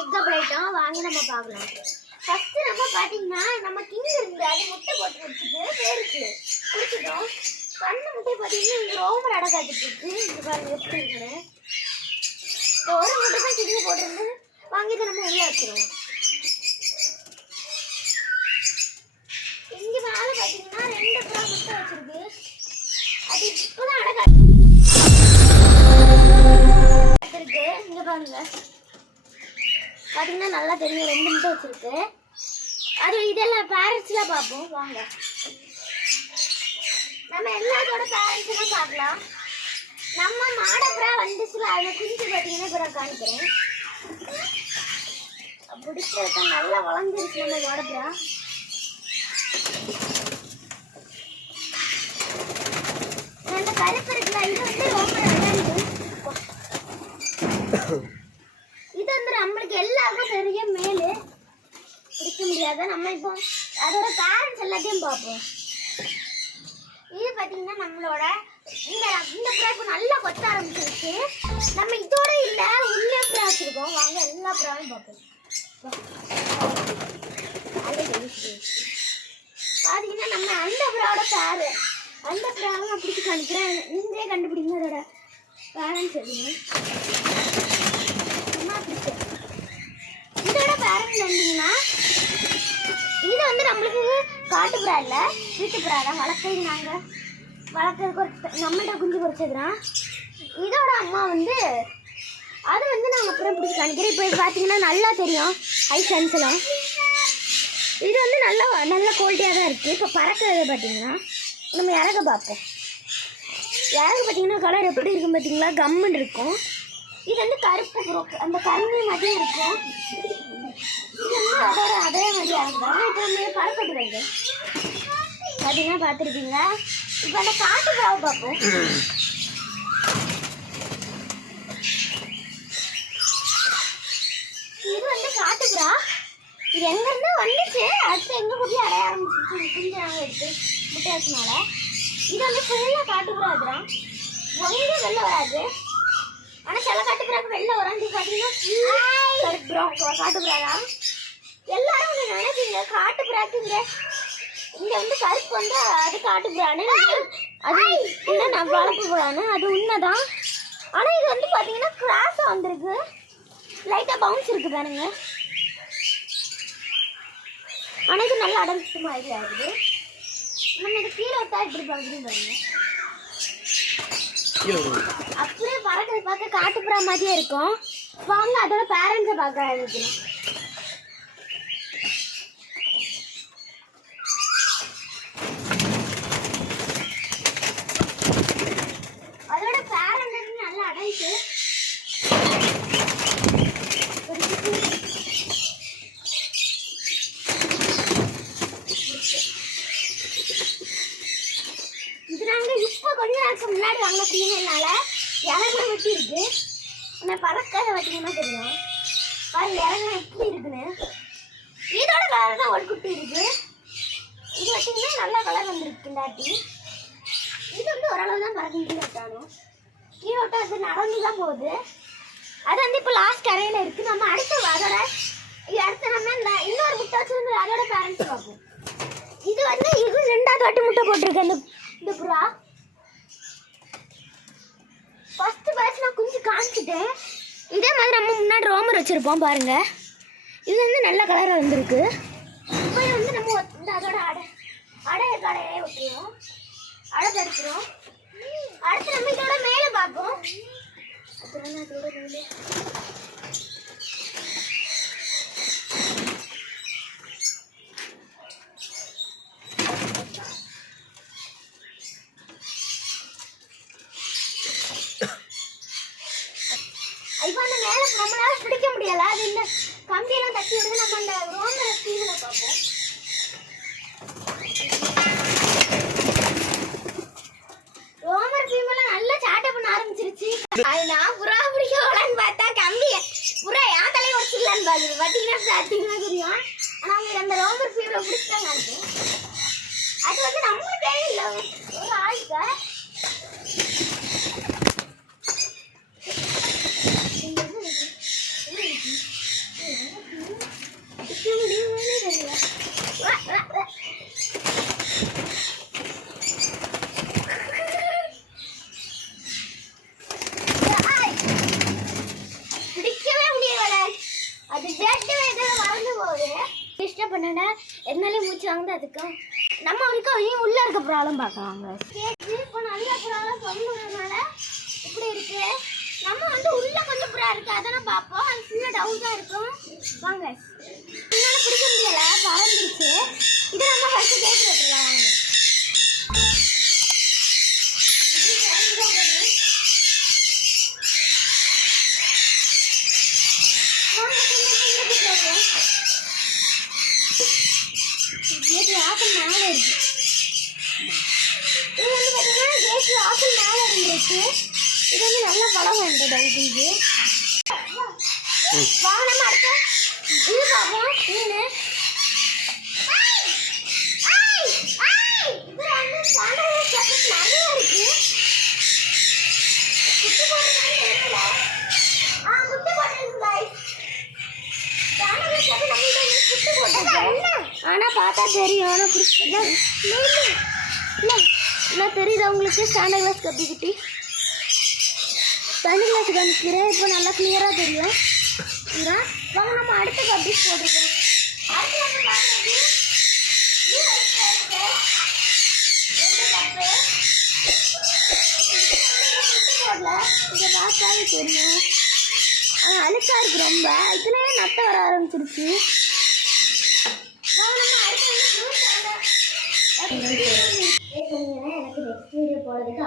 Egg ஆம்லேட்டும் வாங்கி நம்ம பார்க்கலாம். ஃபர்ஸ்ட் நம்ம பார்த்தீங்கன்னா நம்ம கிங் இருந்து அது முட்டை போட்டு வச்சுட்டு பேருக்கு குடிச்சிட்டோம். பண்ண முட்டை பார்த்தீங்கன்னா இங்கே ரோமர் அடை காத்துட்டு இருக்கு. இது பாருங்க எப்படி இருக்குன்னு. ஒரு முட்டை தான் கிண்ணி போட்டிருந்து வாங்கிட்டு நம்ம உள்ள வச்சிருவோம். இங்கே மேலே பார்த்தீங்கன்னா 2 முட்டை வச்சிருக்கு. அது இப்போதான் அடை காத்துருக்கு. இங்கே பாருங்க பார்த்தீங்கன்னா நல்லா தெரியும் 2 முட்டை வச்சிருக்கு. அது இதெல்லாம் பேரண்ட்ஸ்லாம் பார்ப்போம் வாங்க. நம்ம எல்லாத்தோட பேரண்ட்ஸும் பார்க்கலாம். நம்ம மாடப்புறா வந்துச்சுல அதை குஞ்சு பார்த்தீங்கன்னா இப்போ நான் காணிக்கிறேன். பிடிச்சத நல்லா வளர்ந்துருச்சு நம்ம மாடப்புறா. அந்த கருப்பு இருக்குல்ல இது வந்து ரொம்ப நல்லா இருக்கு. இது வந்து நம்மளுக்கு எல்லாருக்கும் பெரிய மேலு பிடிக்க முடியாத. நம்ம இப்போ அதோட பேரண்ட்ஸ் எல்லாத்தையும் பார்ப்போம். இது பார்த்தீங்கன்னா நம்மளோட இந்த புறா இப்போ நல்லா கொத்த ஆரம்பிச்சிருச்சு. நம்ம இதோட இல்லை உள்ளே புறா வச்சுருக்கோம். வாங்க எல்லா புறாவையும் பார்ப்போம். பார்த்தீங்கன்னா நம்ம அந்த புறாவோட பேரு அந்த புறாவை நான் பிடிச்சி காணிக்கிறேன். நீங்களே கண்டுபிடிங்க அதோட பேரண்ட்ஸ் எதுவுமே. இதோட பேரண்ட்ஸ் வந்தீங்கன்னா இது வந்து நம்மளுக்கு காட்டு புறா இல்லை வீட்டு புறா தான். வளர்க்கறதுக்கு நம்மள்கிட்ட குஞ்சு பொறிச்சதுதான். இதோட அம்மா வந்து அது வந்து நாங்கள் அப்புறம் பிடிச்சி காணிக்கிறேன். இப்போ இது பார்த்தீங்கன்னா நல்லா தெரியும் ஹை சென்ஸில். இது வந்து நல்ல குவாலிட்டியாக தான் இருக்குது. இப்போ பறக்கிறது பார்த்தீங்கன்னா நம்ம இறக பார்ப்போம். இறகு பார்த்தீங்கன்னா கலர் எப்படி இருக்கும் பார்த்தீங்களா, கம்முன்னு இருக்கும். இது வந்து கருப்பு புரோக்கு அந்த கருமை மாதிரியும் இருக்கும். இது வந்து அதோட அதே மாதிரி ஆகுது. இப்போ நம்ம பறக்கட்டு வருது பார்த்தீங்கன்னா பார்த்துருப்பீங்க. இப்போ அந்த காட்டு புறாவை பார்ப்போம். இது வந்து காட்டு புறா. இது எங்கேருந்து வந்துச்சு அடுத்து எங்கே கூட்டி அடைய ஆரம்பிச்சிச்சு குஞ்சு நாங்கள் எடுத்து முட்டை வச்சனால. இது வந்து ஃபுல்லாக காட்டு புறா அதுதான். ஒங்கே வெளில வராது. ஆனால் சில காட்டு புறாக்கு வெளில வராது. பார்த்தீங்கன்னா கருப்பு புறா காட்டு புறா தான். எல்லாரும் ஒன்று நினைப்பீங்க காட்டு புறாக்கு இங்கே வந்து கருப்பு வந்து அது காட்டு புறான்னு, அது இல்லை நான் வளர்ப்பு புறான்னு. அது உண்மைதான். ஆனால் இது வந்து பார்த்தீங்கன்னா கிராஸாக வந்திருக்கு. லைட்டாக பவுன்ஸ் இருக்குது பாருங்க. ஆனால் இது நல்லா அடம்பிச்சு மாதிரி ஆகுது. நம்ம இது கீழே விட்டா இப்படி பார்க்குறோம் பாருங்க. அப்படியே பறக்கிறது பார்க்க காட்டுப்புறா மாதிரியே இருக்கும். வாங்க அதோட பேரண்ட்ஸை பார்க்க ஆரம்பிக்கணும். அதோட பேரண்ட் நல்லா அடைச்சு கொஞ்ச நாளுக்கு முன்னாடி வாங்க ஃபீமேல்னால இறகுல வெட்டி இருக்கு. ஆனால் பறக்காத வெட்டிங்கன்னா தெரியும் பாருங்க இறகுல எப்படி இருக்குன்னு. இதோட கலர் தான் ஒரு குட்டி இருக்கு. இது வச்சிங்கன்னா நல்ல கலர் வந்துருக்கு. இல்லாட்டி இது வந்து ஓரளவு தான் பறக்க கீழோட்டானும். கீழோட்டா அது நடந்து தான் போகுது. அது வந்து இப்போ லாஸ்ட் அறையில் இருக்குது. நம்ம அடுத்து அதோட அடுத்து நம்ம இந்த இன்னொரு முட்டை வச்சுருந்து அதோட பேரண்ட்ஸ் பார்ப்போம். இது வந்து இது 2வது வாட்டி முட்டை போட்டிருக்கு இந்த புறா. ஃபர்ஸ்ட் பேட்ச் நான் குஞ்சு காமிச்சிட்டேன். இதே மாதிரி நம்ம முன்னாடி ரோமர் வச்சுருப்போம் பாருங்கள். இது வந்து நல்ல கலராக வந்திருக்கு. இப்போ வந்து நம்ம இந்த அதோட கடையே விட்டுருவோம். அடை தடுக்கிறோம். அடுத்து நம்ம இதோட மேலே பார்ப்போம். அப்புறம் அதோட மேலே இப்போ அந்த மேலே நம்மளால பிடிக்க முடியல. அது இந்த கம்பியெல்லாம் தட்டி விடுது. நம்ம அந்த ரோமரை ஃபீமேலை பார்ப்போம். ரோமர் ஃபீமேலை நல்லா சாட்டை பண்ண ஆரம்பிச்சிருச்சு. அது நான் புறா பிடிக்க விடலான்னு பார்த்தா கம்பியை புறா என் தலையை உடச்சிடலான்னு பார்க்குது. பார்த்தீங்கன்னா தெரியும். ஆனால் அவங்க அந்த ரோமர் ஃபீமேலை பிடிச்சிட்டாங்க. அது வந்து நம்மளுக்கே இல்லை ஒரு ஆளுக்கு. அது கேட்டு வைக்கிறது மறந்து போகுது. டிஸ்டர்ப் பண்ணனா என்னாலே மூச்சு வாங்குது. அதுக்கு நம்ம வரைக்கும் அவங்க உள்ள இருக்க ப்ராப்ளம் பார்க்கலாங்க. கேட்டு இப்போ நல்ல ப்ராப்ளம் சொல்லுறதுனால இப்படி இருக்கு. நம்ம வந்து உள்ள கொஞ்சம் புறா இருக்கு, அதெல்லாம் பார்ப்போம். அது ஃபுல்லாக டவுட்டாக இருக்கும். வாங்க, என்னால் பிடிக்க முடியல, பறந்துருச்சு. இதை நம்ம ஃபஸ்ட்டு கேட்டு விட்டுருலாம். வாங்க ஆப்பிள் மேலே இருக்கு. இது வந்து பார்த்தீங்கன்னா கேட்டு ஆப்பிள் மேலே இருந்துருக்கு. இது வந்து நல்லா பழம் வேண்டாம் டவுட்டுக்கு. வாங்க நம்ம அடுத்த இது பார்ப்போம். மீன் இது வந்து சாண்டல் கேட்டு நிறைய இருக்கு. குட்டி போடுறது தெரியல. குட்டி போட்டுருக்கு guys. சாண்டல் கேட்டு நம்ம குட்டி போட்டுருக்கு. ஆனா பார்த்தா தெரியும். ஆனா என்ன தெரியுதா உங்களுக்கு? சாண்டா கிளாஸ் கப்பி குட்டி சாண்டா கிளாஸ் காமிக்கிறேன். இப்போ நல்லா கிளியராக தெரியும். வாங்க நம்ம அடுத்த கப்பீஸ் போட்டிருக்கோம். அடுத்து நம்ம பார்க்குறது இதை பார்த்தாலே தெரியும். அழுக்கா இருக்கு ரொம்ப. இதுலேயே நத்த வர ஆரம்பிச்சிருச்சு. எனக்கு நெக்ஸ்ட் வீடியோ போடுறதுக்கு